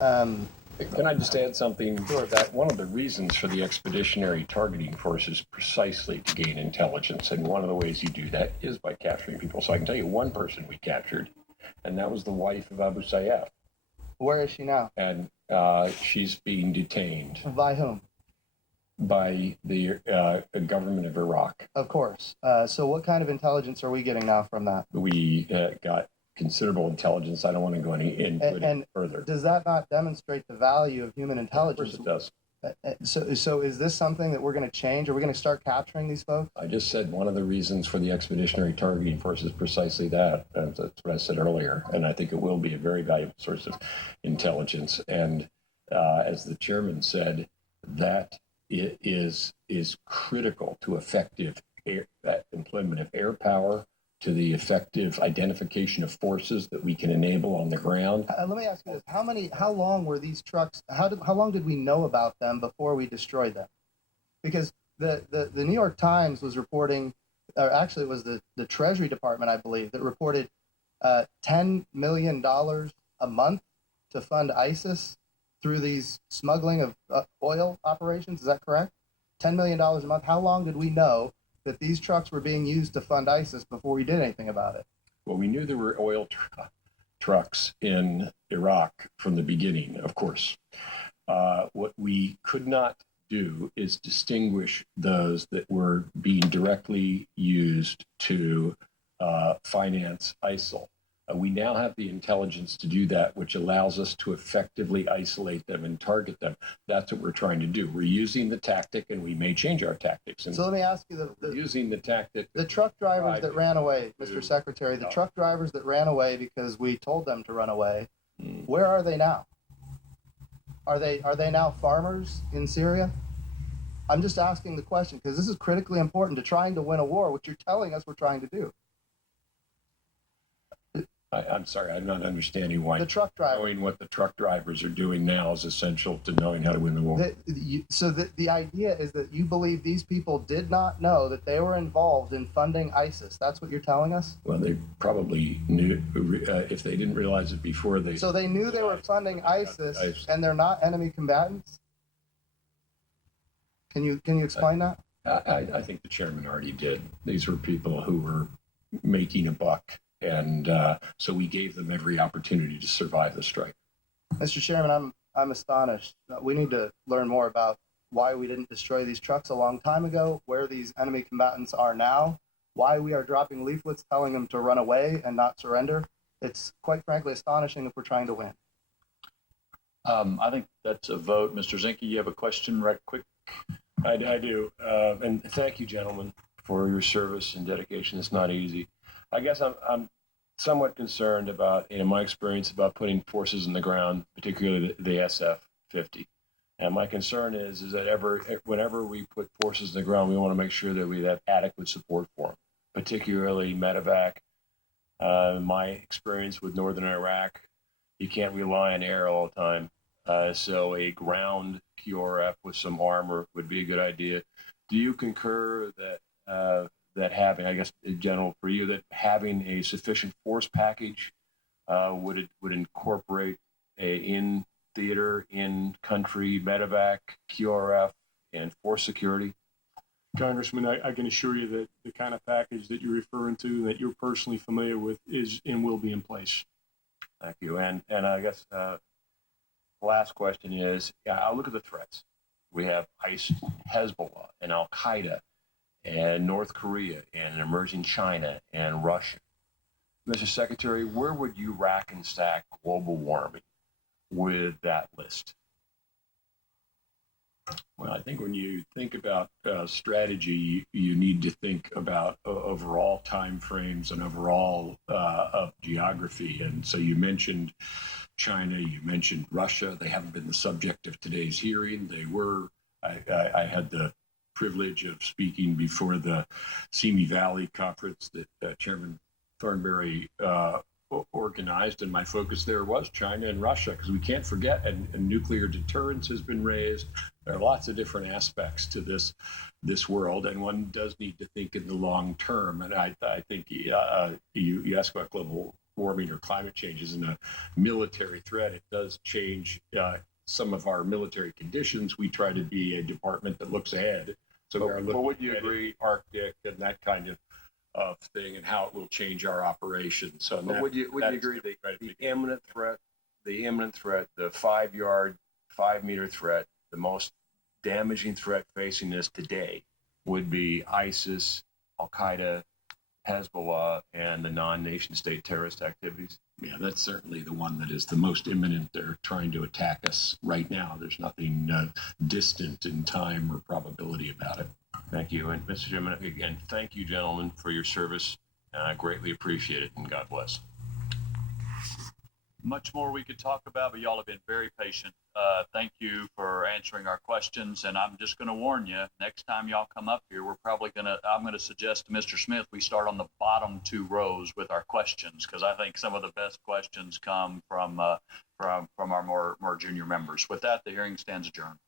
Can I just add something? Sure. That one of the reasons for the Expeditionary Targeting Force is precisely to gain intelligence, and one of the ways you do that is by capturing people. So I can tell you one person we captured, and that was the wife of Abu Sayyaf. Where is she now? And she's being detained By whom? by the government of Iraq. Of course. So what kind of intelligence are we getting now from that? We got considerable intelligence. I don't want to go into it further. Does that not demonstrate the value of human intelligence? Of course it does. So is this something that we're going to change? Are we going to start capturing these folks? I just said one of the reasons for the Expeditionary Targeting Force is precisely that. That's what I said earlier. And I think it will be a very valuable source of intelligence. And as the chairman said, that it is critical to effective employment of air power, to the effective identification of forces that we can enable on the ground. Let me ask you this: how long were these trucks? How long did we know about them before we destroyed them? Because the New York Times was reporting, or actually it was the Treasury Department, I believe, that reported $10 million a month to fund ISIS through these smuggling of oil operations. Is that correct? $10 million a month. How long did we know that these trucks were being used to fund ISIS before we did anything about it? Well, we knew there were oil trucks in Iraq from the beginning, of course. What we could not do is distinguish those that were being directly used to finance ISIL. We now have the intelligence to do that, which allows us to effectively isolate them and target them. That's what we're trying to do. We're using the tactic, and we may change our tactics. And so let me ask you, using the tactic. The truck drivers that ran away, Mr. Secretary, the truck drivers that ran away because we told them to run away, where are they now? Are they now farmers in Syria? I'm just asking the question because this is critically important to trying to win a war, which you're telling us we're trying to do. I'm sorry, I'm not understanding why the truck driver. Knowing what the truck drivers are doing now is essential to knowing how to win the war. So the idea is that you believe these people did not know that they were involved in funding ISIS. That's what you're telling us? Well, they probably knew, if they didn't realize it before. So they knew they were funding ISIS, and they're not enemy combatants? Can you explain that? I think the chairman already did. These were people who were making a buck. And so we gave them every opportunity to survive the strike. Mr. Chairman, I'm astonished. We need to learn more about why we didn't destroy these trucks a long time ago, where these enemy combatants are now, why we are dropping leaflets telling them to run away and not surrender. It's quite frankly astonishing if we're trying to win. I think that's a vote. Mr. Zinke, you have a question right quick? I do. And thank you, gentlemen, for your service and dedication. It's not easy. I guess I'm somewhat concerned about, in my experience, about putting forces in the ground, particularly the SF-50. And my concern is that whenever we put forces in the ground, we want to make sure that we have adequate support for them, particularly medevac. My experience with northern Iraq, you can't rely on air all the time. So a ground QRF with some armor would be a good idea. Do you concur that having, I guess, in general for you, that having a sufficient force package would incorporate in theater, in country medevac, QRF, and force security? Congressman, I can assure you that the kind of package that you're referring to, that you're personally familiar with, is and will be in place. Thank you. And I guess the last question is, I'll look at the threats. We have ISIS, Hezbollah, and Al Qaeda, and North Korea, and emerging China, and Russia. Mr. Secretary, where would you rack and stack global warming with that list? Well, I think when you think about strategy, you need to think about overall time frames and overall of geography. And so you mentioned China, you mentioned Russia. They haven't been the subject of today's hearing. They were. I had the privilege of speaking before the Simi Valley conference that Chairman Thornberry organized, and my focus there was China and Russia, because we can't forget, and nuclear deterrence has been raised. There are lots of different aspects to this world, and one does need to think in the long term. And I think you asked about global warming or climate change isn't a military threat. It does change some of our military conditions. We try to be a department that looks ahead. So we are looking would you at agree? Arctic and that kind of thing and how it will change our operations. So But would you agree the imminent threat, the 5-meter threat, the most damaging threat facing us today would be ISIS, Al Qaeda, Hezbollah, and the non-nation state terrorist activities? Yeah, that's certainly the one that is the most imminent. They're trying to attack us right now. There's nothing distant in time or probability about it. Thank you. And Mr. Chairman, again, thank you, gentlemen, for your service. I greatly appreciate it, and God bless. Much more we could talk about, but y'all have been very patient. Thank you for answering our questions. And I'm just going to warn you, next time y'all come up here, I'm going to suggest to Mr. Smith, we start on the bottom 2 rows with our questions, because I think some of the best questions come from our more junior members. With that, the hearing stands adjourned.